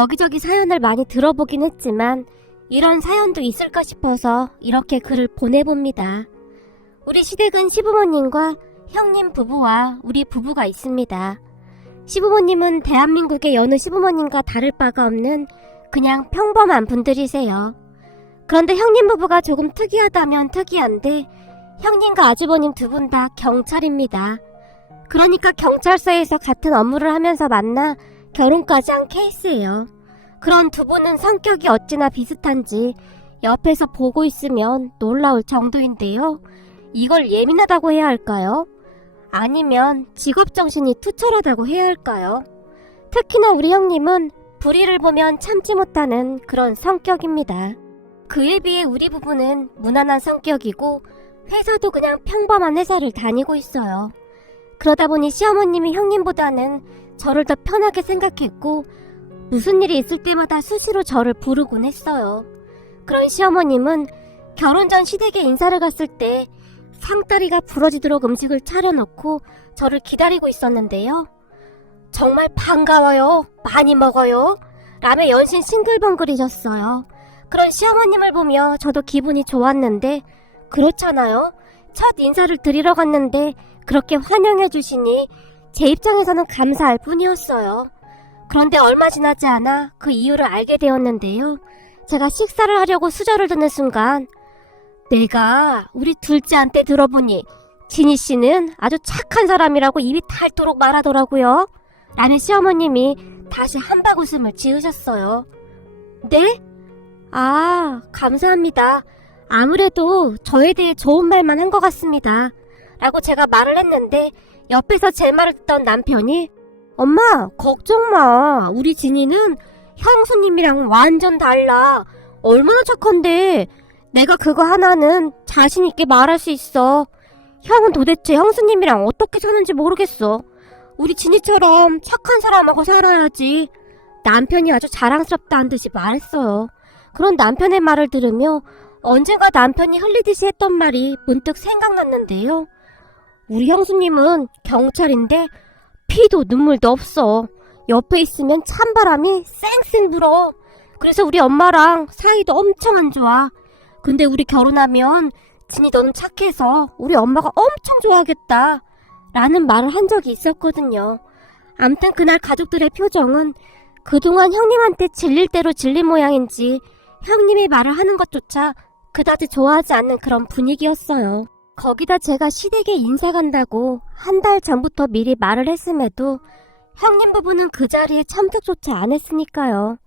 여기저기 사연을 많이 들어보긴 했지만 이런 사연도 있을까 싶어서 이렇게 글을 보내봅니다. 우리 시댁은 시부모님과 형님 부부와 우리 부부가 있습니다. 시부모님은 대한민국의 여느 시부모님과 다를 바가 없는 그냥 평범한 분들이세요. 그런데 형님 부부가 조금 특이하다면 특이한데 형님과 아주버님 두 분 다 경찰입니다. 그러니까 경찰서에서 같은 업무를 하면서 만나 결혼까지 한 케이스예요. 그런 두 분은 성격이 어찌나 비슷한지 옆에서 보고 있으면 놀라울 정도인데요. 이걸 예민하다고 해야 할까요? 아니면 직업정신이 투철하다고 해야 할까요? 특히나 우리 형님은 불의를 보면 참지 못하는 그런 성격입니다. 그에 비해 우리 부부는 무난한 성격이고 회사도 그냥 평범한 회사를 다니고 있어요. 그러다 보니 시어머님이 형님보다는 저를 더 편하게 생각했고 무슨 일이 있을 때마다 수시로 저를 부르곤 했어요. 그런 시어머님은 결혼 전 시댁에 인사를 갔을 때 상다리가 부러지도록 음식을 차려놓고 저를 기다리고 있었는데요. 정말 반가워요. 많이 먹어요. 라며 연신 싱글벙글이셨어요. 그런 시어머님을 보며 저도 기분이 좋았는데 그렇잖아요. 첫 인사를 드리러 갔는데 그렇게 환영해 주시니 제 입장에서는 감사할 뿐이었어요. 그런데 얼마 지나지 않아 그 이유를 알게 되었는데요. 제가 식사를 하려고 수저를 드는 순간 내가 우리 둘째한테 들어보니 진희 씨는 아주 착한 사람이라고 입이 닳도록 말하더라고요. 라며 시어머님이 다시 한박웃음을 지으셨어요. 네? 아, 감사합니다. 아무래도 저에 대해 좋은 말만 한 것 같습니다. 라고 제가 말을 했는데 옆에서 제 말을 듣던 남편이 엄마, 걱정 마. 우리 진이는 형수님이랑 완전 달라. 얼마나 착한데. 내가 그거 하나는 자신 있게 말할 수 있어. 형은 도대체 형수님이랑 어떻게 사는지 모르겠어. 우리 진이처럼 착한 사람하고 살아야지. 남편이 아주 자랑스럽다는 듯이 말했어요. 그런 남편의 말을 들으며 언젠가 남편이 흘리듯이 했던 말이 문득 생각났는데요. 우리 형수님은 경찰인데 피도 눈물도 없어. 옆에 있으면 찬바람이 쌩쌩 불어. 그래서 우리 엄마랑 사이도 엄청 안 좋아. 근데 우리 결혼하면 진이 너는 착해서 우리 엄마가 엄청 좋아하겠다. 라는 말을 한 적이 있었거든요. 암튼 그날 가족들의 표정은 그동안 형님한테 질릴 대로 질린 모양인지 형님이 말을 하는 것조차 그다지 좋아하지 않는 그런 분위기였어요. 거기다 제가 시댁에 인사 간다고 한 달 전부터 미리 말을 했음에도 형님 부부는 그 자리에 참석조차 안 했으니까요.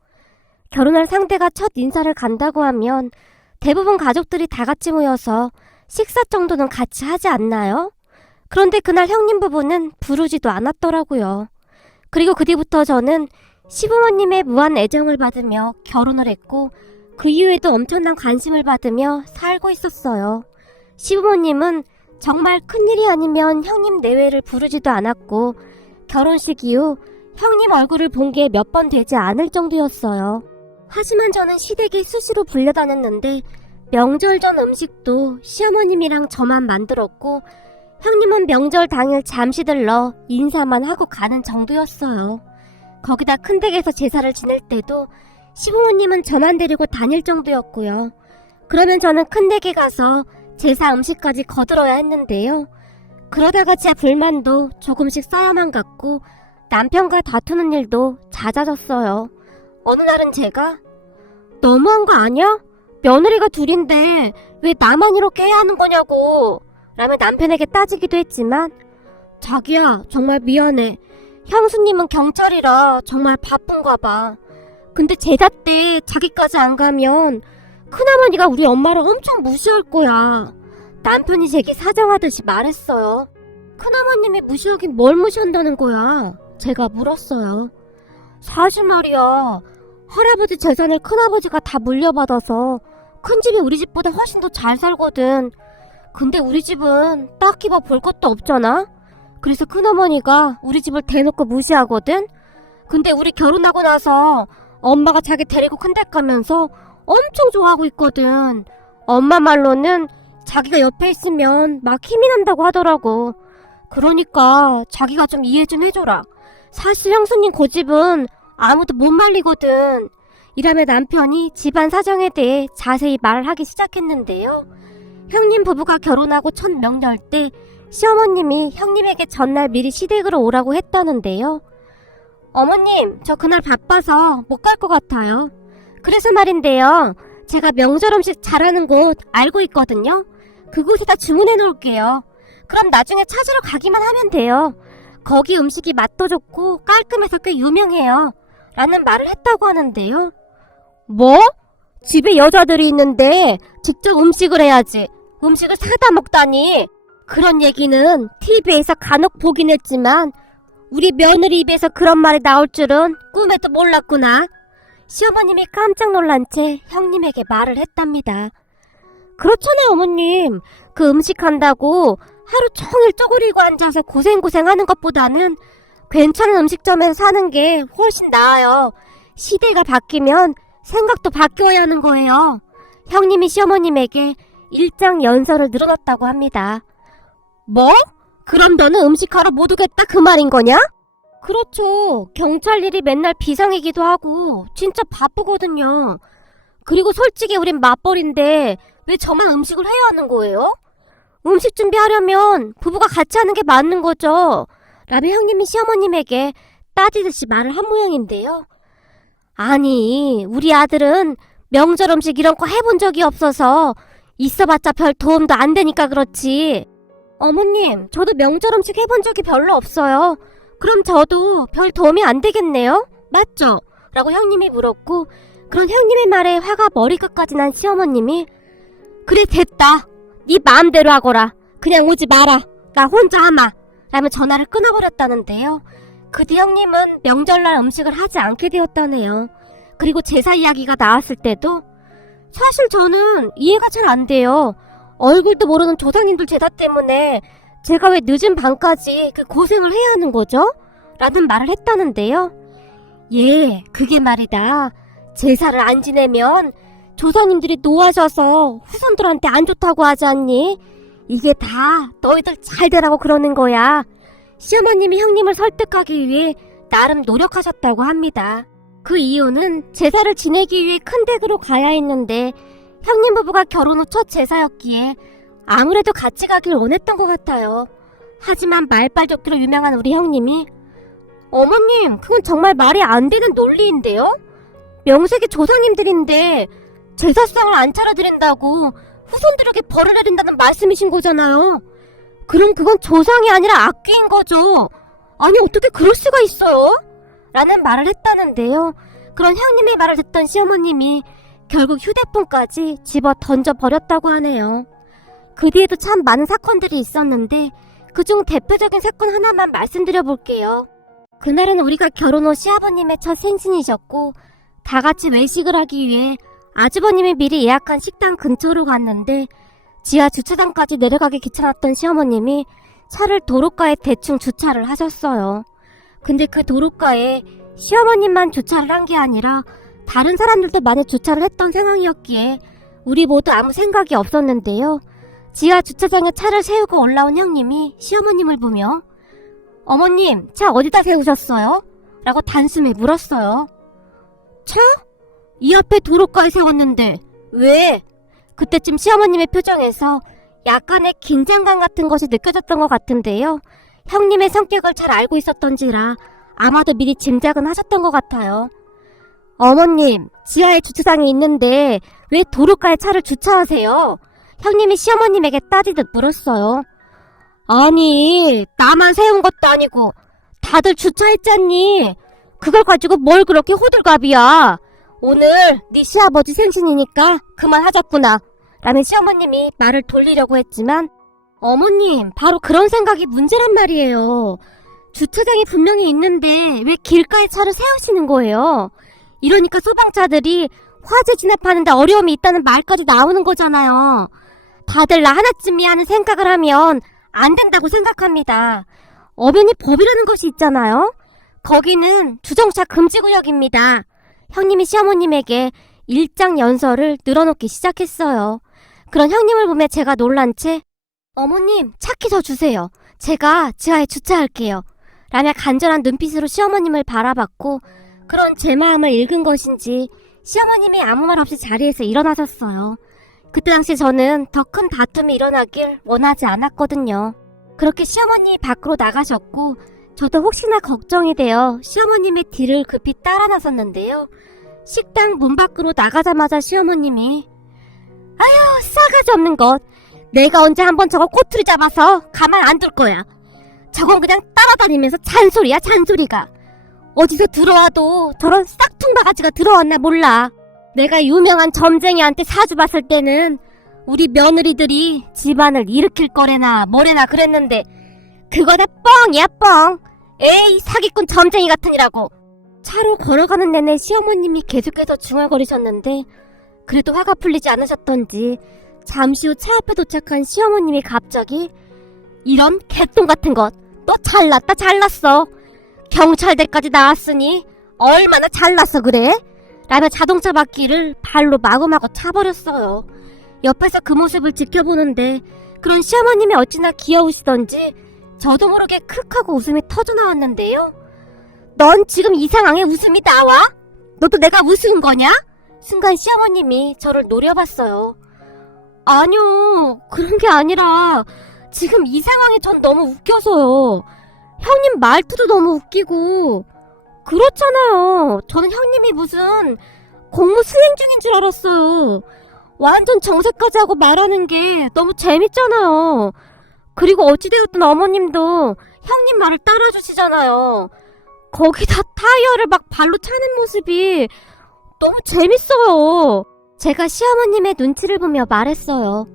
결혼할 상대가 첫 인사를 간다고 하면 대부분 가족들이 다 같이 모여서 식사 정도는 같이 하지 않나요? 그런데 그날 형님 부부는 부르지도 않았더라고요. 그리고 그 뒤부터 저는 시부모님의 무한 애정을 받으며 결혼을 했고 그 이후에도 엄청난 관심을 받으며 살고 있었어요. 시부모님은 정말 큰일이 아니면 형님 내외를 부르지도 않았고 결혼식 이후 형님 얼굴을 본 게 몇 번 되지 않을 정도였어요. 하지만 저는 시댁에 수시로 불려다녔는데 명절 전 음식도 시어머님이랑 저만 만들었고 형님은 명절 당일 잠시 들러 인사만 하고 가는 정도였어요. 거기다 큰댁에서 제사를 지낼 때도 시부모님은 저만 데리고 다닐 정도였고요. 그러면 저는 큰댁에 가서 제사 음식까지 거들어야 했는데요. 그러다가 제 불만도 조금씩 쌓여만 갔고 남편과 다투는 일도 잦아졌어요. 어느 날은 제가 너무한 거 아니야? 며느리가 둘인데 왜 나만 이렇게 해야 하는 거냐고 라며 남편에게 따지기도 했지만 자기야 정말 미안해. 형수님은 경찰이라 정말 바쁜가 봐. 근데 제사 때 자기까지 안 가면 큰어머니가 우리 엄마를 엄청 무시할 거야. 남편이 제게 사정하듯이 말했어요. 큰어머님이 무시하긴 뭘 무시한다는 거야? 제가 물었어요. 사실 말이야. 할아버지 재산을 큰아버지가 다 물려받아서 큰 집이 우리 집보다 훨씬 더 잘 살거든. 근데 우리 집은 딱히 뭐 볼 것도 없잖아? 그래서 큰어머니가 우리 집을 대놓고 무시하거든? 근데 우리 결혼하고 나서 엄마가 자기 데리고 큰댁 가면서 엄청 좋아하고 있거든. 엄마 말로는 자기가 옆에 있으면 막 힘이 난다고 하더라고. 그러니까 자기가 좀 이해 좀 해줘라. 사실 형수님 고집은 아무도 못 말리거든. 이라며 남편이 집안 사정에 대해 자세히 말을 하기 시작했는데요. 형님 부부가 결혼하고 첫 명절 때 시어머님이 형님에게 전날 미리 시댁으로 오라고 했다는데요. 어머님, 저 그날 바빠서 못 갈 것 같아요. 그래서 말인데요. 제가 명절 음식 잘하는 곳 알고 있거든요. 그곳에다 주문해 놓을게요. 그럼 나중에 찾으러 가기만 하면 돼요. 거기 음식이 맛도 좋고 깔끔해서 꽤 유명해요. 라는 말을 했다고 하는데요. 뭐? 집에 여자들이 있는데 직접 음식을 해야지. 음식을 사다 먹다니. 그런 얘기는 TV에서 간혹 보긴 했지만 우리 며느리 입에서 그런 말이 나올 줄은 꿈에도 몰랐구나. 시어머님이 깜짝 놀란 채 형님에게 말을 했답니다. 그렇잖아요, 어머님. 그 음식 한다고 하루 종일 쪼그리고 앉아서 고생하는 것보다는 괜찮은 음식점에서 사는 게 훨씬 나아요. 시대가 바뀌면 생각도 바뀌어야 하는 거예요. 형님이 시어머님에게 일장연설을 늘어놨다고 합니다. 뭐? 그럼 너는 음식하러 못 오겠다 그 말인 거냐? 그렇죠. 경찰 일이 맨날 비상이기도 하고 진짜 바쁘거든요. 그리고 솔직히 우린 맞벌인데 왜 저만 음식을 해야 하는 거예요? 음식 준비하려면 부부가 같이 하는 게 맞는 거죠. 라며 형님이 시어머님에게 따지듯이 말을 한 모양인데요. 아니, 우리 아들은 명절 음식 이런 거 해본 적이 없어서 있어봤자 별 도움도 안 되니까 그렇지. 어머님, 저도 명절 음식 해본 적이 별로 없어요. 그럼 저도 별 도움이 안 되겠네요? 맞죠? 라고 형님이 물었고, 그런 형님의 말에 화가 머리끝까지 난 시어머님이 그래 됐다. 네 마음대로 하거라. 그냥 오지 마라. 나 혼자 하마. 라며 전화를 끊어버렸다는데요. 그 뒤 형님은 명절날 음식을 하지 않게 되었다네요. 그리고 제사 이야기가 나왔을 때도 사실 저는 이해가 잘 안 돼요. 얼굴도 모르는 조상님들 제사 때문에 제가 왜 늦은 밤까지 그 고생을 해야 하는 거죠? 라는 말을 했다는데요. 예, 그게 말이다. 제사를 안 지내면 조상님들이 노하셔서 후손들한테 안 좋다고 하지 않니? 이게 다 너희들 잘 되라고 그러는 거야. 시어머님이 형님을 설득하기 위해 나름 노력하셨다고 합니다. 그 이유는 제사를 지내기 위해 큰 댁으로 가야 했는데 형님 부부가 결혼 후 첫 제사였기에 아무래도 같이 가길 원했던 것 같아요. 하지만 말빨 좋기로 유명한 우리 형님이 어머님, 그건 정말 말이 안 되는 논리인데요? 명색이 조상님들인데 제사상을 안 차려드린다고 후손들에게 벌을 내린다는 말씀이신 거잖아요. 그럼 그건 조상이 아니라 악귀인 거죠. 아니 어떻게 그럴 수가 있어요? 라는 말을 했다는데요. 그런 형님의 말을 듣던 시어머님이 결국 휴대폰까지 집어 던져버렸다고 하네요. 그 뒤에도 참 많은 사건들이 있었는데 그중 대표적인 사건 하나만 말씀드려 볼게요. 그날은 우리가 결혼 후 시아버님의 첫 생신이셨고 다 같이 외식을 하기 위해 아주버님이 미리 예약한 식당 근처로 갔는데 지하 주차장까지 내려가기 귀찮았던 시어머님이 차를 도로가에 대충 주차를 하셨어요. 근데 그 도로가에 시어머님만 주차를 한 게 아니라 다른 사람들도 많이 주차를 했던 상황이었기에 우리 모두 아무 생각이 없었는데요. 지하 주차장에 차를 세우고 올라온 형님이 시어머님을 보며 어머님, 차 어디다 세우셨어요? 라고 단숨에 물었어요. 차? 이 앞에 도로가에 세웠는데 왜? 그때쯤 시어머님의 표정에서 약간의 긴장감 같은 것이 느껴졌던 것 같은데요. 형님의 성격을 잘 알고 있었던지라 아마도 미리 짐작은 하셨던 것 같아요. 어머님, 지하에 주차장이 있는데 왜 도로가에 차를 주차하세요? 형님이 시어머님에게 따지듯 물었어요. 아니, 나만 세운 것도 아니고 다들 주차했잖니. 그걸 가지고 뭘 그렇게 호들갑이야. 오늘 네 시아버지 생신이니까 그만하자꾸나. 라는 시어머님이 말을 돌리려고 했지만 어머님, 바로 그런 생각이 문제란 말이에요. 주차장이 분명히 있는데 왜 길가에 차를 세우시는 거예요? 이러니까 소방차들이 화재 진압하는데 어려움이 있다는 말까지 나오는 거잖아요. 다들 나 하나쯤이야 하는 생각을 하면 안 된다고 생각합니다. 엄연히 법이라는 것이 있잖아요. 거기는 주정차 금지구역입니다. 형님이 시어머님에게 일장연설을 늘어놓기 시작했어요. 그런 형님을 보며 제가 놀란 채 어머님, 차키 더 주세요. 제가 지하에 주차할게요. 라며 간절한 눈빛으로 시어머님을 바라봤고 그런 제 마음을 읽은 것인지 시어머님이 아무 말 없이 자리에서 일어나셨어요. 그때 당시 저는 더 큰 다툼이 일어나길 원하지 않았거든요. 그렇게 시어머님이 밖으로 나가셨고 저도 혹시나 걱정이 되어 시어머님의 뒤를 급히 따라 나섰는데요. 식당 문 밖으로 나가자마자 시어머님이 아휴 싸가지 없는 것, 내가 언제 한번 저거 꼬투리 잡아서 가만 안 둘 거야. 저건 그냥 따라다니면서 잔소리야 잔소리가. 어디서 들어와도 저런 싹퉁 바가지가 들어왔나 몰라. 내가 유명한 점쟁이한테 사주 봤을 때는 우리 며느리들이 집안을 일으킬 거래나 뭐래나 그랬는데 그거 다 뻥이야 뻥. 에이 사기꾼 점쟁이 같으니라고. 차로 걸어가는 내내 시어머님이 계속해서 중얼거리셨는데 그래도 화가 풀리지 않으셨던지 잠시 후 차 앞에 도착한 시어머님이 갑자기 이런 개똥 같은 것, 너 잘났다 잘났어. 경찰대까지 나왔으니 얼마나 잘났어 그래? 라며 자동차 바퀴를 발로 마구마구 차버렸어요. 옆에서 그 모습을 지켜보는데 그런 시어머님이 어찌나 귀여우시던지 저도 모르게 크 하고 웃음이 터져나왔는데요. 넌 지금 이 상황에 웃음이 나와? 너도 내가 우스운 거냐? 순간 시어머님이 저를 노려봤어요. 아니요, 그런 게 아니라 지금 이 상황이 전 너무 웃겨서요. 형님 말투도 너무 웃기고. 그렇잖아요. 저는 형님이 무슨 공무 수행 중인 줄 알았어요. 완전 정색까지 하고 말하는 게 너무 재밌잖아요. 그리고 어찌되었든 어머님도 형님 말을 따라주시잖아요. 거기다 타이어를 막 발로 차는 모습이 너무 재밌어요. 제가 시어머님의 눈치를 보며 말했어요.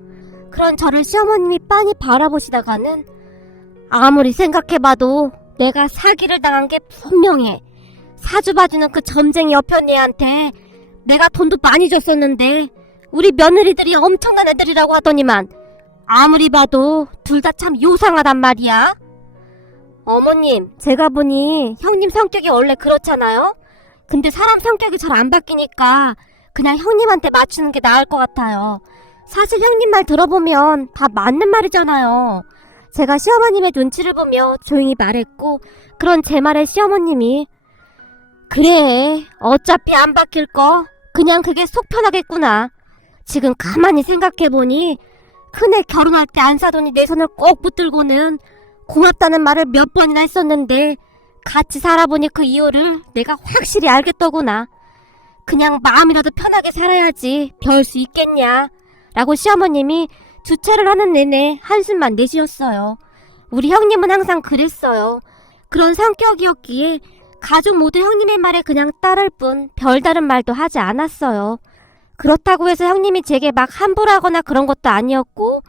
그런 저를 시어머님이 빤히 바라보시다가는 아무리 생각해봐도 내가 사기를 당한 게 분명해. 사주 봐주는 그 점쟁이 여편네한테 내가 돈도 많이 줬었는데 우리 며느리들이 엄청난 애들이라고 하더니만 아무리 봐도 둘 다 참 요상하단 말이야. 어머님, 제가 보니 형님 성격이 원래 그렇잖아요? 근데 사람 성격이 잘 안 바뀌니까 그냥 형님한테 맞추는 게 나을 것 같아요. 사실 형님 말 들어보면 다 맞는 말이잖아요. 제가 시어머님의 눈치를 보며 조용히 말했고 그런 제 말에 시어머님이 그래, 어차피 안 바뀔 거 그냥 그게 속 편하겠구나. 지금 가만히 생각해보니 큰애 결혼할 때 안 사더니 내 손을 꼭 붙들고는 고맙다는 말을 몇 번이나 했었는데 같이 살아보니 그 이유를 내가 확실히 알겠더구나. 그냥 마음이라도 편하게 살아야지 별 수 있겠냐 라고 시어머님이 주차를 하는 내내 한숨만 내쉬었어요. 우리 형님은 항상 그랬어요. 그런 성격이었기에 가족 모두 형님의 말에 그냥 따를 뿐 별다른 말도 하지 않았어요. 그렇다고 해서 형님이 제게 막 함부로 하거나 그런 것도 아니었고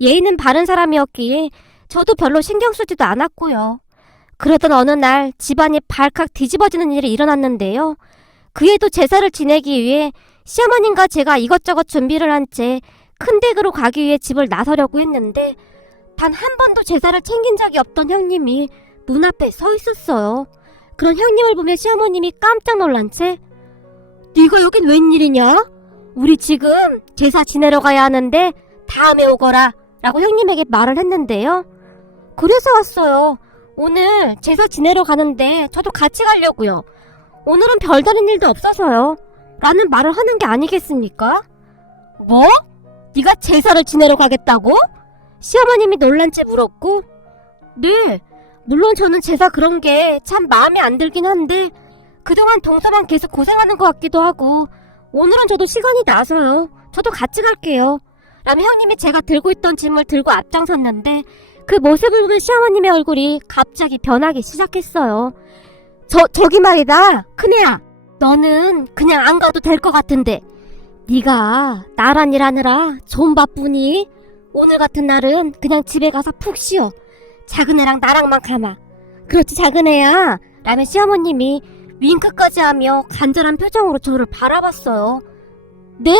예의는 바른 사람이었기에 저도 별로 신경 쓰지도 않았고요. 그러던 어느 날 집안이 발칵 뒤집어지는 일이 일어났는데요. 그해도 제사를 지내기 위해 시어머님과 제가 이것저것 준비를 한 채 큰 댁으로 가기 위해 집을 나서려고 했는데 단 한 번도 제사를 챙긴 적이 없던 형님이 문 앞에 서 있었어요. 그런 형님을 보며 시어머님이 깜짝 놀란 채 네가 여긴 웬일이냐? 우리 지금 제사 지내러 가야 하는데 다음에 오거라 라고 형님에게 말을 했는데요. 그래서 왔어요. 오늘 제사 지내러 가는데 저도 같이 가려고요. 오늘은 별다른 일도 없어서요 라는 말을 하는 게 아니겠습니까? 뭐? 네가 제사를 지내러 가겠다고? 시어머님이 놀란 채 물었고 네, 물론 저는 제사 그런 게 참 마음에 안 들긴 한데 그동안 동서만 계속 고생하는 것 같기도 하고 오늘은 저도 시간이 나서요. 저도 같이 갈게요 라며 형님이 제가 들고 있던 짐을 들고 앞장섰는데 그 모습을 보는 시어머님의 얼굴이 갑자기 변하기 시작했어요. 저기 말이다. 큰애야, 너는 그냥 안 가도 될 것 같은데 네가 나란 일 하느라 좀 바쁘니 오늘 같은 날은 그냥 집에 가서 푹 쉬어. 작은애랑 나랑만 가마. 그렇지 작은애야 라며 시어머님이 윙크까지 하며 간절한 표정으로 저를 바라봤어요. 네?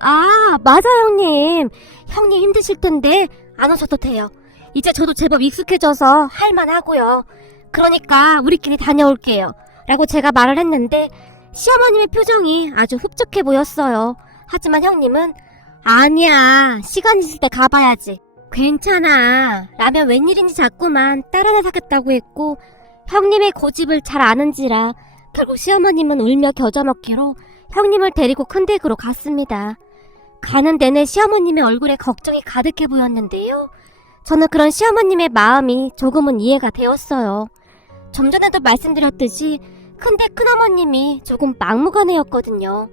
아, 맞아 형님. 형님 힘드실 텐데 안 오셔도 돼요. 이제 저도 제법 익숙해져서 할만하고요. 그러니까 우리끼리 다녀올게요 라고 제가 말을 했는데 시어머님의 표정이 아주 흡족해 보였어요. 하지만 형님은 아니야, 시간 있을 때 가봐야지. 괜찮아 라며 웬일인지 자꾸만 따라 나서겠다고 했고 형님의 고집을 잘 아는지라 결국 시어머님은 울며 겨자 먹기로 형님을 데리고 큰 댁으로 갔습니다. 가는 내내 시어머님의 얼굴에 걱정이 가득해 보였는데요. 저는 그런 시어머님의 마음이 조금은 이해가 되었어요. 좀 전에도 말씀드렸듯이 큰댁 큰어머님이 조금 막무가내였거든요.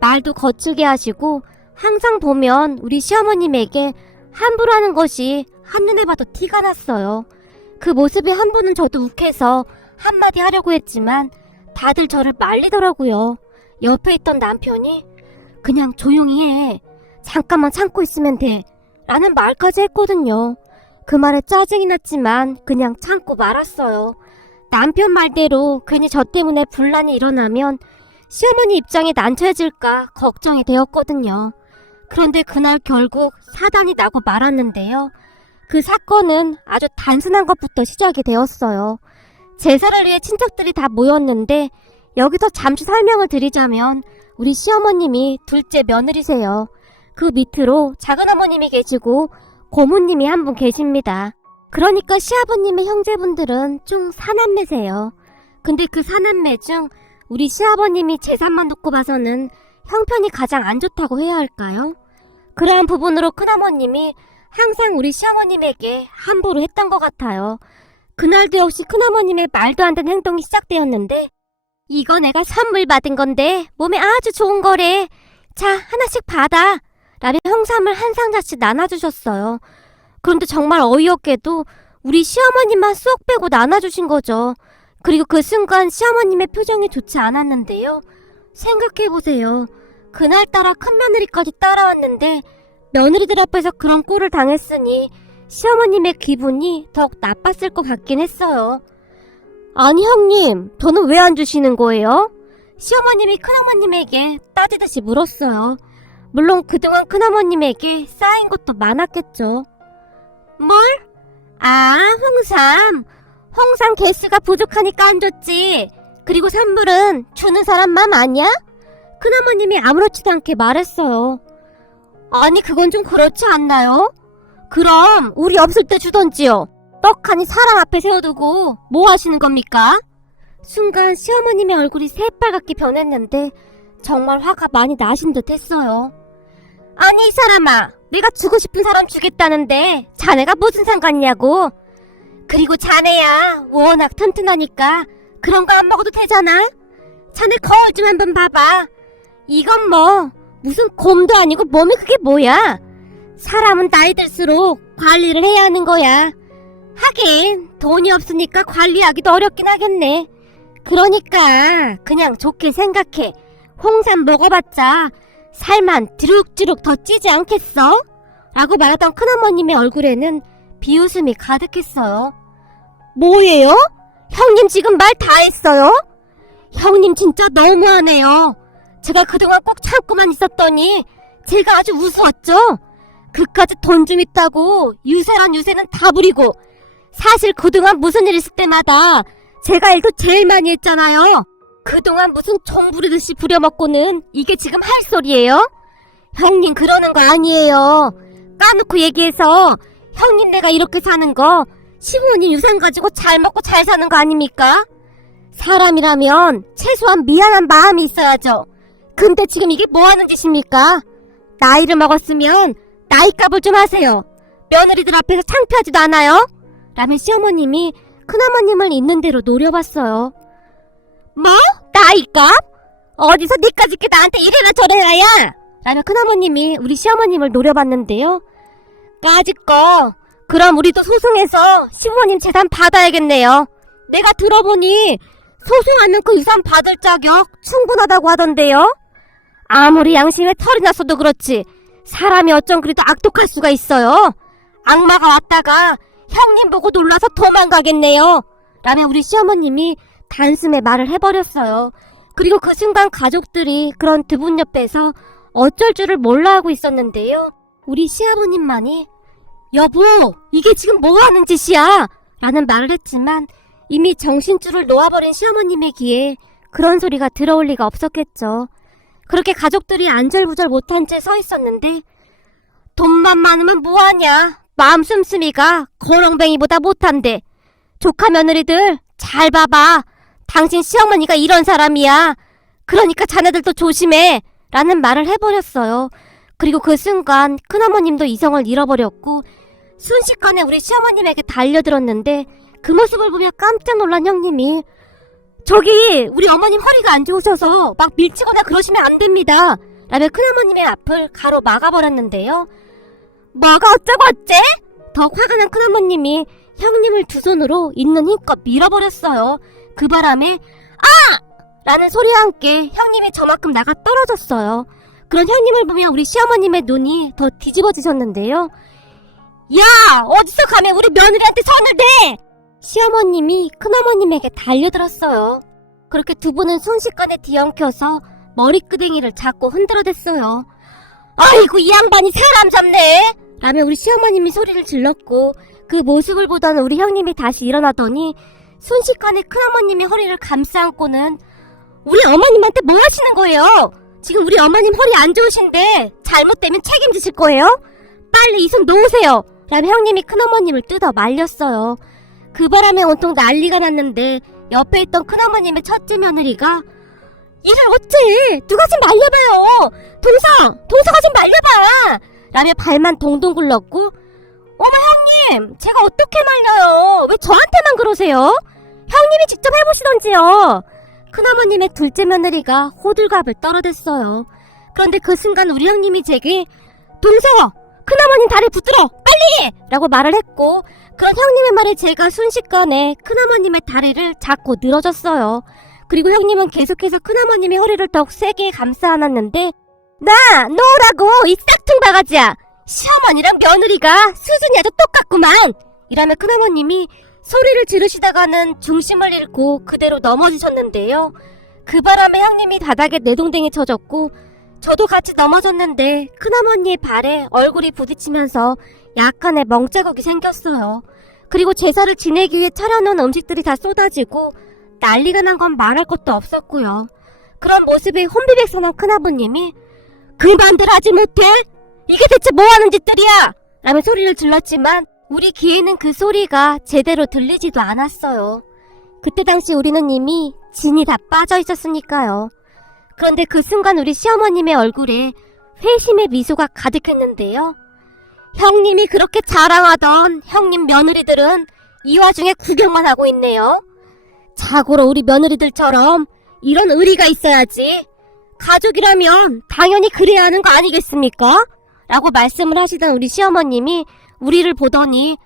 말도 거칠게 하시고 항상 보면 우리 시어머님에게 함부로 하는 것이 한눈에 봐도 티가 났어요. 그 모습이 한 번은 저도 욱해서 한마디 하려고 했지만 다들 저를 말리더라고요. 옆에 있던 남편이 그냥 조용히 해. 잠깐만 참고 있으면 돼. 라는 말까지 했거든요. 그 말에 짜증이 났지만 그냥 참고 말았어요. 남편 말대로 괜히 저 때문에 분란이 일어나면 시어머니 입장이 난처해질까 걱정이 되었거든요. 그런데 그날 결국 사단이 나고 말았는데요. 그 사건은 아주 단순한 것부터 시작이 되었어요. 제사를 위해 친척들이 다 모였는데 여기서 잠시 설명을 드리자면 우리 시어머님이 둘째 며느리세요. 그 밑으로 작은어머님이 계시고 고모님이 한 분 계십니다. 그러니까 시아버님의 형제분들은 총 4남매세요. 근데 그 4남매 중 우리 시아버님이 재산만 놓고 봐서는 형편이 가장 안 좋다고 해야 할까요? 그러한 부분으로 큰어머님이 항상 우리 시어머님에게 함부로 했던 것 같아요. 그날도 역시 큰어머님의 말도 안 되는 행동이 시작되었는데 이거 내가 선물 받은 건데 몸에 아주 좋은 거래. 자, 하나씩 받아. 라며 홍삼을 한 상자씩 나눠주셨어요. 그런데 정말 어이없게도 우리 시어머님만 쏙 빼고 나눠주신 거죠. 그리고 그 순간 시어머님의 표정이 좋지 않았는데요. 생각해보세요. 그날따라 큰며느리까지 따라왔는데 며느리들 앞에서 그런 꼴을 당했으니 시어머님의 기분이 더욱 나빴을 것 같긴 했어요. 아니 형님, 저는 왜 안 주시는 거예요? 시어머님이 큰어머님에게 따지듯이 물었어요. 물론 그동안 큰어머님에게 쌓인 것도 많았겠죠. 뭘? 아, 홍삼 개수가 부족하니까 안 줬지. 그리고 선물은 주는 사람 맘 아니야? 큰어머님이 아무렇지도 않게 말했어요. 아니 그건 좀 그렇지 않나요? 그럼 우리 없을 때 주던지요. 떡하니 사람 앞에 세워두고 뭐 하시는 겁니까? 순간 시어머님의 얼굴이 새빨갛게 변했는데 정말 화가 많이 나신 듯 했어요. 아니 이 사람아, 내가 주고 싶은 사람 주겠다는데 자네가 무슨 상관이냐고. 그리고 자네야 워낙 튼튼하니까 그런 거 안 먹어도 되잖아. 자네 거울 좀 한번 봐봐. 이건 뭐 무슨 곰도 아니고 몸이 그게 뭐야. 사람은 나이 들수록 관리를 해야 하는 거야. 하긴 돈이 없으니까 관리하기도 어렵긴 하겠네. 그러니까 그냥 좋게 생각해. 홍삼 먹어봤자 살만 주룩주룩 더 찌지 않겠어? 라고 말하던 큰어머님의 얼굴에는 비웃음이 가득했어요. 뭐예요? 형님 지금 말 다 했어요? 형님 진짜 너무하네요. 제가 그동안 꼭 참고만 있었더니 제가 아주 우스웠죠? 그까짓 돈 좀 있다고 유세란 유세는 다 부리고 사실 그동안 무슨 일 있을 때마다 제가 일도 제일 많이 했잖아요. 그동안 무슨 종 부리듯이 부려먹고는 이게 지금 할 소리예요? 형님 그러는 거 아니에요. 까놓고 얘기해서 형님 내가 이렇게 사는 거 시부모님 유산 가지고 잘 먹고 잘 사는 거 아닙니까? 사람이라면 최소한 미안한 마음이 있어야죠. 근데 지금 이게 뭐 하는 짓입니까? 나이를 먹었으면 나이값을 좀 하세요. 며느리들 앞에서 창피하지도 않아요? 라며 시어머님이 큰어머님을 있는 대로 노려봤어요. 뭐? 나이값? 어디서 니까짓 게 나한테 이래라 저래라 야! 라며 큰어머님이 우리 시어머님을 노려봤는데요. 까짓 거 그럼 우리도 소송해서 시부모님 재산 받아야겠네요. 내가 들어보니 소송하면 그 유산 받을 자격 충분하다고 하던데요. 아무리 양심에 털이 났어도 그렇지 사람이 어쩜 그리도 악독할 수가 있어요. 악마가 왔다가 형님 보고 놀라서 도망가겠네요. 라며 우리 시어머님이 단숨에 말을 해버렸어요. 그리고 그 순간 가족들이 그런 두 분 옆에서 어쩔 줄을 몰라 하고 있었는데요. 우리 시아버님만이 여보 이게 지금 뭐 하는 짓이야? 라는 말을 했지만 이미 정신줄을 놓아버린 시어머님의 귀에 그런 소리가 들어올 리가 없었겠죠. 그렇게 가족들이 안절부절 못한 채 서 있었는데 돈만 많으면 뭐하냐. 마음 씀씀이가 거렁뱅이보다 못한데. 조카 며느리들 잘 봐봐. 당신 시어머니가 이런 사람이야. 그러니까 자네들도 조심해. 라는 말을 해버렸어요. 그리고 그 순간 큰어머님도 이성을 잃어버렸고 순식간에 우리 시어머님에게 달려들었는데 그 모습을 보며 깜짝 놀란 형님이 저기 우리 어머님 허리가 안 좋으셔서 막 밀치거나 그러시면 안 됩니다. 라며 큰어머님의 앞을 가로 막아버렸는데요. 뭐가 어쩌고 어째? 더 화가 난 큰어머님이 형님을 두 손으로 있는 힘껏 밀어버렸어요. 그 바람에 아! 라는 소리와 함께 형님이 저만큼 나가 떨어졌어요. 그런 형님을 보며 우리 시어머님의 눈이 더 뒤집어지셨는데요. 야! 어디서 감히 우리 며느리한테 손을 대! 시어머님이 큰어머님에게 달려들었어요. 그렇게 두 분은 순식간에 뒤엉켜서 머리끄댕이를 잡고 흔들어댔어요. 아이고 이 양반이 사람 잡네! 라며 우리 시어머님이 소리를 질렀고 그 모습을 보던 우리 형님이 다시 일어나더니 순식간에 큰어머님의 허리를 감싸 안고는 우리 어머님한테 뭐 하시는 거예요? 지금 우리 어머님 허리 안 좋으신데 잘못되면 책임지실 거예요? 빨리 이 손 놓으세요! 라며 형님이 큰어머님을 뜯어 말렸어요. 그 바람에 온통 난리가 났는데 옆에 있던 큰어머님의 첫째 며느리가 이를 어째! 누가 좀 말려봐요! 동서가 좀 말려봐! 라며 발만 동동 굴렀고 어머 형님! 제가 어떻게 말려요? 왜 저한테만 그러세요? 형님이 직접 해보시던지요! 큰어머님의 둘째 며느리가 호들갑을 떨어댔어요. 그런데 그 순간 우리 형님이 제게 동서! 큰어머님 다리 붙들어! 빨리! 라고 말을 했고 그런 형님의 말에 제가 순식간에 큰어머님의 다리를 잡고 늘어졌어요. 그리고 형님은 계속해서 큰어머님의 허리를 더욱 세게 감싸 안았는데 나! 놓으라고! 이 싹퉁 바가지야! 시어머니랑 며느리가 수준이 아주 똑같구만! 이라며 큰어머님이 소리를 지르시다가는 중심을 잃고 그대로 넘어지셨는데요. 그 바람에 형님이 바닥에 내동댕이 쳐졌고 저도 같이 넘어졌는데 큰어머니의 발에 얼굴이 부딪히면서 약간의 멍자국이 생겼어요. 그리고 제사를 지내기 위해 차려놓은 음식들이 다 쏟아지고 난리가 난 건 말할 것도 없었고요. 그런 모습에 혼비백산한 큰아버님이 그만들 하지 못해? 이게 대체 뭐하는 짓들이야? 라며 소리를 질렀지만 우리 귀에는 그 소리가 제대로 들리지도 않았어요. 그때 당시 우리는 이미 진이 다 빠져 있었으니까요. 그런데 그 순간 우리 시어머님의 얼굴에 회심의 미소가 가득했는데요. 형님이 그렇게 자랑하던 형님 며느리들은 이 와중에 구경만 하고 있네요. 자고로 우리 며느리들처럼 이런 의리가 있어야지. 가족이라면 당연히 그래야 하는 거 아니겠습니까? 라고 말씀을 하시던 우리 시어머님이 우리를 보더니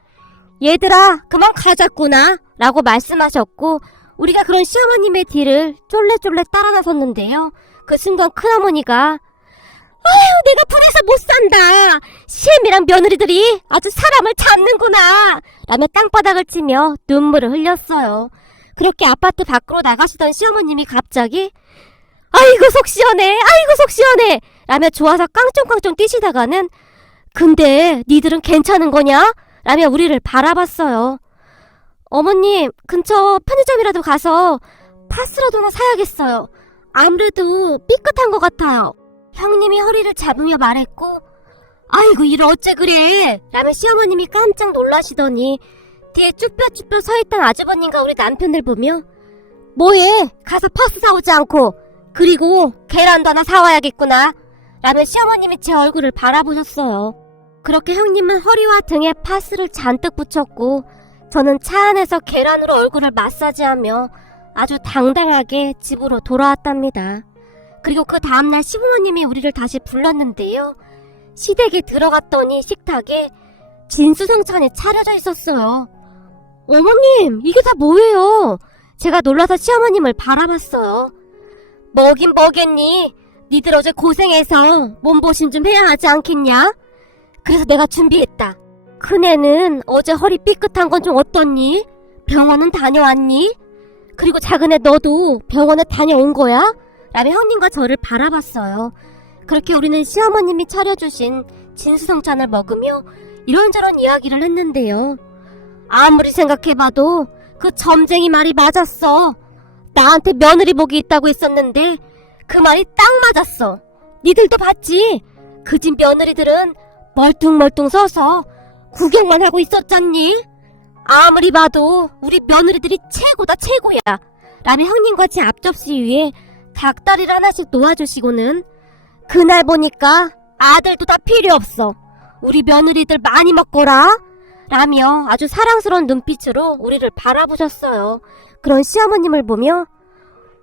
얘들아 그만 가자꾸나 라고 말씀하셨고 우리가 그런 시어머님의 뒤를 쫄래쫄래 따라 나섰는데요. 그 순간 큰어머니가 아유 내가 불에서 못 산다. 시엠이랑 며느리들이 아주 사람을 잡는구나 라며 땅바닥을 치며 눈물을 흘렸어요. 그렇게 아파트 밖으로 나가시던 시어머님이 갑자기 아이고 속 시원해 라며 좋아서 깡총깡총 뛰시다가는 근데 니들은 괜찮은 거냐? 라며 우리를 바라봤어요. 어머님 근처 편의점이라도 가서 파스라도 하나 사야겠어요. 아무래도 삐끗한 것 같아요. 형님이 허리를 잡으며 말했고 아이고 이를 어째 그래 라며 시어머님이 깜짝 놀라시더니 뒤에 쭈뼛쭈뼛 서있던 아주버님과 우리 남편을 보며 뭐해 가서 파스 사오지 않고 그리고 계란도 하나 사와야겠구나 라며 시어머님이 제 얼굴을 바라보셨어요. 그렇게 형님은 허리와 등에 파스를 잔뜩 붙였고 저는 차 안에서 계란으로 얼굴을 마사지하며 아주 당당하게 집으로 돌아왔답니다. 그리고 그 다음날 시부모님이 우리를 다시 불렀는데요. 시댁에 들어갔더니 식탁에 진수성찬이 차려져 있었어요. 어머님 이게 다 뭐예요? 제가 놀라서 시어머님을 바라봤어요. 뭐긴 뭐겠니? 니들 어제 고생해서 몸보신 좀 해야 하지 않겠냐? 그래서 내가 준비했다. 큰애는 어제 허리 삐끗한 건 좀 어떻니? 병원은 다녀왔니? 그리고 작은애 너도 병원에 다녀온 거야? 라며 형님과 저를 바라봤어요. 그렇게 우리는 시어머님이 차려주신 진수성찬을 먹으며 이런저런 이야기를 했는데요. 아무리 생각해봐도 그 점쟁이 말이 맞았어. 나한테 며느리 복이 있다고 했었는데 그 말이 딱 맞았어. 니들도 봤지? 그 집 며느리들은 멀뚱멀뚱 서서 구경만 하고 있었잖니? 아무리 봐도 우리 며느리들이 최고다 최고야 라며 형님과 제 앞접시 위에 닭다리를 하나씩 놓아주시고는 그날 보니까 아들도 다 필요 없어. 우리 며느리들 많이 먹거라. 라며 아주 사랑스러운 눈빛으로 우리를 바라보셨어요. 그런 시어머님을 보며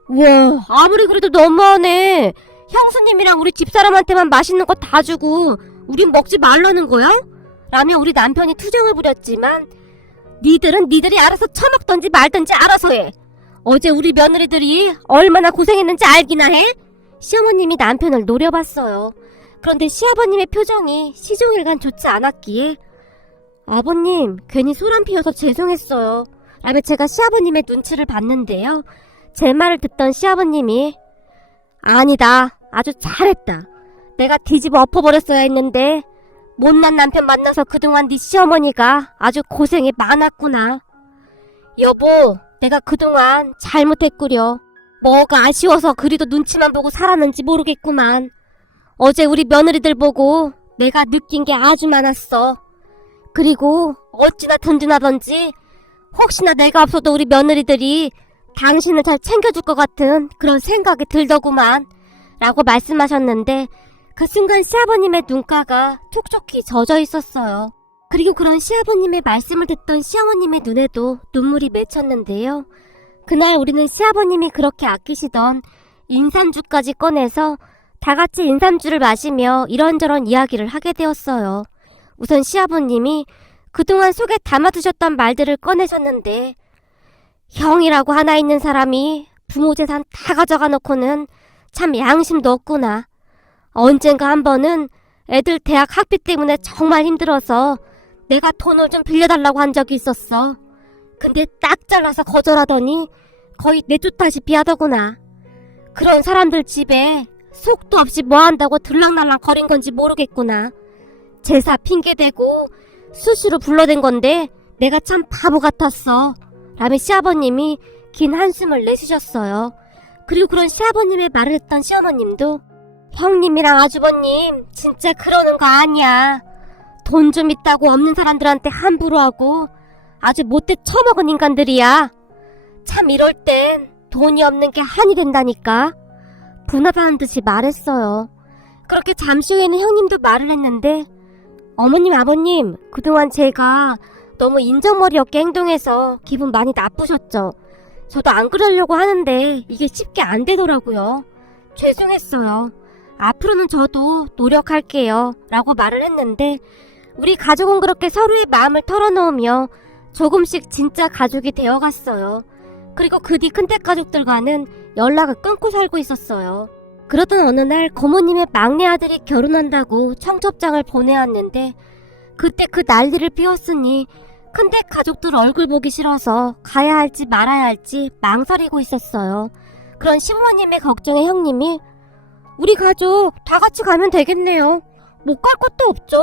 우와, 아무리 그래도 너무하네. 형수님이랑 우리 집사람한테만 맛있는 거 다 주고 우린 먹지 말라는 거야? 라며 우리 남편이 투정을 부렸지만 니들은 니들이 알아서 처먹던지 말던지 알아서 해. 어제 우리 며느리들이 얼마나 고생했는지 알기나 해? 시어머님이 남편을 노려봤어요. 그런데 시아버님의 표정이 시종일관 좋지 않았기에 아버님, 괜히 소란 피워서 죄송했어요. 라며 제가 시아버님의 눈치를 봤는데요. 제 말을 듣던 시아버님이 아니다, 아주 잘했다. 내가 뒤집어 엎어버렸어야 했는데 못난 남편 만나서 그동안 네 시어머니가 아주 고생이 많았구나. 여보, 내가 그동안 잘못했구려. 뭐가 아쉬워서 그리도 눈치만 보고 살았는지 모르겠구만. 어제 우리 며느리들 보고 내가 느낀 게 아주 많았어. 그리고 어찌나 든든하던지 혹시나 내가 없어도 우리 며느리들이 당신을 잘 챙겨줄 것 같은 그런 생각이 들더구만. 라고 말씀하셨는데 그 순간 시아버님의 눈가가 촉촉히 젖어 있었어요. 그리고 그런 시아버님의 말씀을 듣던 시어머님의 눈에도 눈물이 맺혔는데요. 그날 우리는 시아버님이 그렇게 아끼시던 인삼주까지 꺼내서 다 같이 인삼주를 마시며 이런저런 이야기를 하게 되었어요. 우선 시아버님이 그동안 속에 담아두셨던 말들을 꺼내셨는데 형이라고 하나 있는 사람이 부모 재산 다 가져가 놓고는 참 양심도 없구나. 언젠가 한 번은 애들 대학 학비 때문에 정말 힘들어서 내가 돈을 좀 빌려달라고 한 적이 있었어. 근데 딱 잘라서 거절하더니 거의 내쫓다시피 하더구나. 그런 사람들 집에 속도 없이 뭐 한다고 들락날락 거린 건지 모르겠구나. 제사 핑계대고 수시로 불러댄 건데 내가 참 바보 같았어. 라며 시아버님이 긴 한숨을 내쉬셨어요. 그리고 그런 시아버님의 말을 했던 시어머님도 형님이랑 아주버님 진짜 그러는 거 아니야. 돈 좀 있다고 없는 사람들한테 함부로 하고 아주 못돼 처먹은 인간들이야. 참 이럴 땐 돈이 없는 게 한이 된다니까. 분하다는 듯이 말했어요. 그렇게 잠시 후에는 형님도 말을 했는데 어머님 아버님 그동안 제가 너무 인정머리 없게 행동해서 기분 많이 나쁘셨죠. 저도 안 그러려고 하는데 이게 쉽게 안 되더라고요. 죄송했어요. 앞으로는 저도 노력할게요. 라고 말을 했는데 우리 가족은 그렇게 서로의 마음을 털어놓으며 조금씩 진짜 가족이 되어갔어요. 그리고 그 뒤 큰댁 가족들과는 연락을 끊고 살고 있었어요. 그러던 어느 날 고모님의 막내 아들이 결혼한다고 청첩장을 보내왔는데 그때 그 난리를 피웠으니 큰댁 가족들 얼굴 보기 싫어서 가야 할지 말아야 할지 망설이고 있었어요. 그런 시부모님의 걱정에 형님이 우리 가족 다 같이 가면 되겠네요. 못 갈 것도 없죠.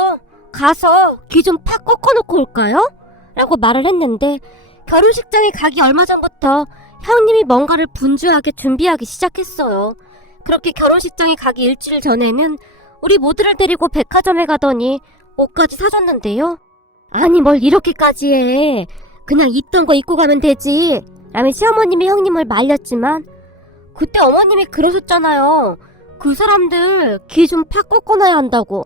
가서 귀 좀 팍 꺾어놓고 올까요? 라고 말을 했는데 결혼식장에 가기 얼마 전부터 형님이 뭔가를 분주하게 준비하기 시작했어요. 그렇게 결혼식장에 가기 일주일 전에는 우리 모두를 데리고 백화점에 가더니 옷까지 사줬는데요. 아니 뭘 이렇게까지 해. 그냥 있던 거 입고 가면 되지. 라며 시어머님이 형님을 말렸지만 그때 어머님이 그러셨잖아요. 그 사람들 귀 좀 팍 꺾어놔야 한다고.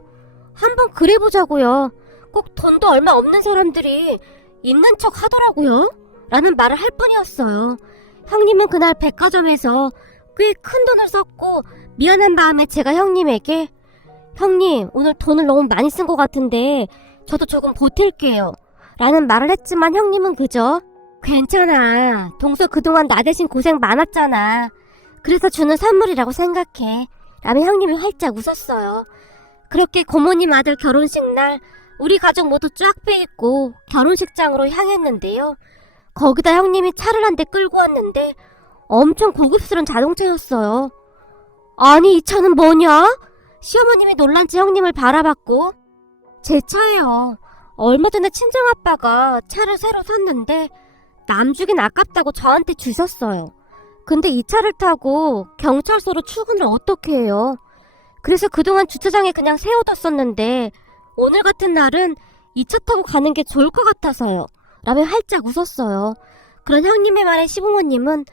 한번 그래보자고요. 꼭 돈도 얼마 없는 사람들이 있는 척 하더라고요. 라는 말을 할 뿐이었어요. 형님은 그날 백화점에서 꽤 큰 돈을 썼고 미안한 마음에 제가 형님에게 형님 오늘 돈을 너무 많이 쓴 것 같은데 저도 조금 보탤게요. 라는 말을 했지만 형님은 그저 괜찮아. 동서 그동안 나 대신 고생 많았잖아. 그래서 주는 선물이라고 생각해. 라며 형님이 활짝 웃었어요. 그렇게 고모님 아들 결혼식 날 우리 가족 모두 쫙 빼입고 결혼식장으로 향했는데요. 거기다 형님이 차를 한 대 끌고 왔는데 엄청 고급스러운 자동차였어요. 아니 이 차는 뭐냐? 시어머님이 놀란지 형님을 바라봤고 제 차예요. 얼마 전에 친정아빠가 차를 새로 샀는데 남주긴 아깝다고 저한테 주셨어요. 근데 이 차를 타고 경찰서로 출근을 어떻게 해요? 그래서 그동안 주차장에 그냥 세워뒀었는데 오늘 같은 날은 이 차 타고 가는 게 좋을 것 같아서요. 라며 활짝 웃었어요. 그런 형님의 말에 시부모님은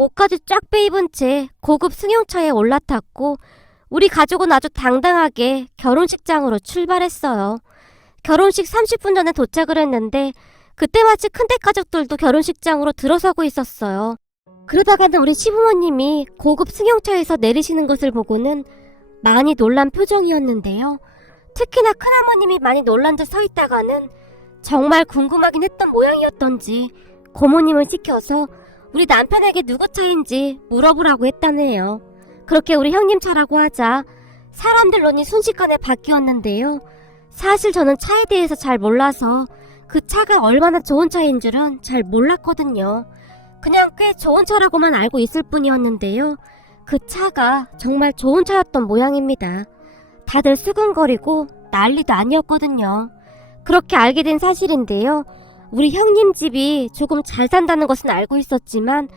옷까지 쫙 빼입은 채 고급 승용차에 올라탔고 우리 가족은 아주 당당하게 결혼식장으로 출발했어요. 결혼식 30분 전에 도착을 했는데 그때 마치 큰댁 가족들도 결혼식장으로 들어서고 있었어요. 그러다가는 우리 시부모님이 고급 승용차에서 내리시는 것을 보고는 많이 놀란 표정이었는데요. 특히나 큰어머님이 많이 놀란 듯 서 있다가는 정말 궁금하긴 했던 모양이었던지 고모님을 시켜서 우리 남편에게 누구 차인지 물어보라고 했다네요. 그렇게 우리 형님 차라고 하자 사람들 눈이 순식간에 바뀌었는데요. 사실 저는 차에 대해서 잘 몰라서 그 차가 얼마나 좋은 차인 줄은 잘 몰랐거든요. 그냥 꽤 좋은 차라고만 알고 있을 뿐이었는데요. 그 차가 정말 좋은 차였던 모양입니다. 다들 수근거리고 난리도 아니었거든요. 그렇게 알게 된 사실인데요. 우리 형님 집이 조금 잘 산다는 것은 알고 있었지만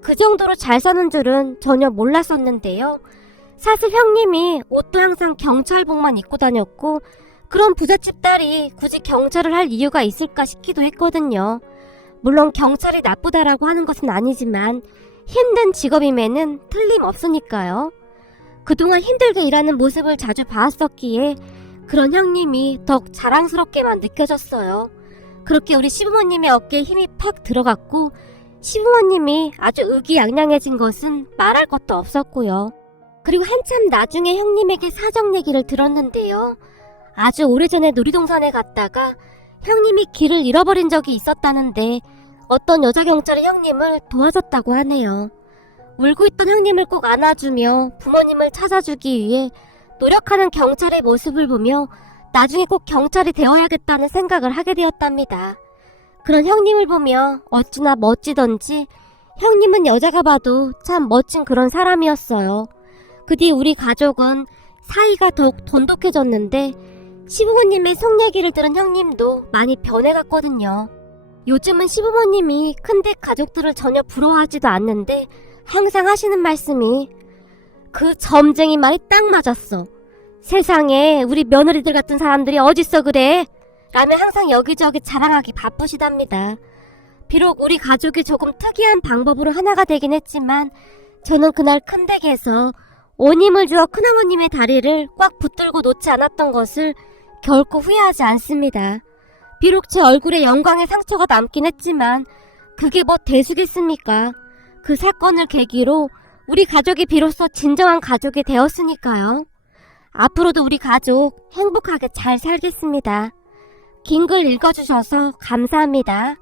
그 정도로 잘 사는 줄은 전혀 몰랐었는데요. 사실 형님이 옷도 항상 경찰복만 입고 다녔고 그런 부잣집 딸이 굳이 경찰을 할 이유가 있을까 싶기도 했거든요. 물론 경찰이 나쁘다라고 하는 것은 아니지만 힘든 직업임에는 틀림없으니까요. 그동안 힘들게 일하는 모습을 자주 봐왔었기에 그런 형님이 더욱 자랑스럽게만 느껴졌어요. 그렇게 우리 시부모님의 어깨에 힘이 팍 들어갔고 시부모님이 아주 의기양양해진 것은 말할 것도 없었고요. 그리고 한참 나중에 형님에게 사정 얘기를 들었는데요. 아주 오래전에 놀이동산에 갔다가 형님이 길을 잃어버린 적이 있었다는데 어떤 여자 경찰이 형님을 도와줬다고 하네요. 울고 있던 형님을 꼭 안아주며 부모님을 찾아주기 위해 노력하는 경찰의 모습을 보며 나중에 꼭 경찰이 되어야겠다는 생각을 하게 되었답니다. 그런 형님을 보며 어찌나 멋지던지 형님은 여자가 봐도 참 멋진 그런 사람이었어요. 그 뒤 우리 가족은 사이가 더욱 돈독해졌는데 시부모님의 속 얘기를 들은 형님도 많이 변해갔거든요. 요즘은 시부모님이 큰댁 가족들을 전혀 부러워하지도 않는데 항상 하시는 말씀이 그 점쟁이 말이 딱 맞았어. 세상에 우리 며느리들 같은 사람들이 어딨어 그래? 라며 항상 여기저기 자랑하기 바쁘시답니다. 비록 우리 가족이 조금 특이한 방법으로 하나가 되긴 했지만 저는 그날 큰댁에서 온 힘을 주어 큰어머님의 다리를 꽉 붙들고 놓지 않았던 것을 결코 후회하지 않습니다. 비록 제 얼굴에 영광의 상처가 남긴 했지만 그게 뭐 대수겠습니까? 그 사건을 계기로 우리 가족이 비로소 진정한 가족이 되었으니까요. 앞으로도 우리 가족 행복하게 잘 살겠습니다. 긴 글 읽어주셔서 감사합니다.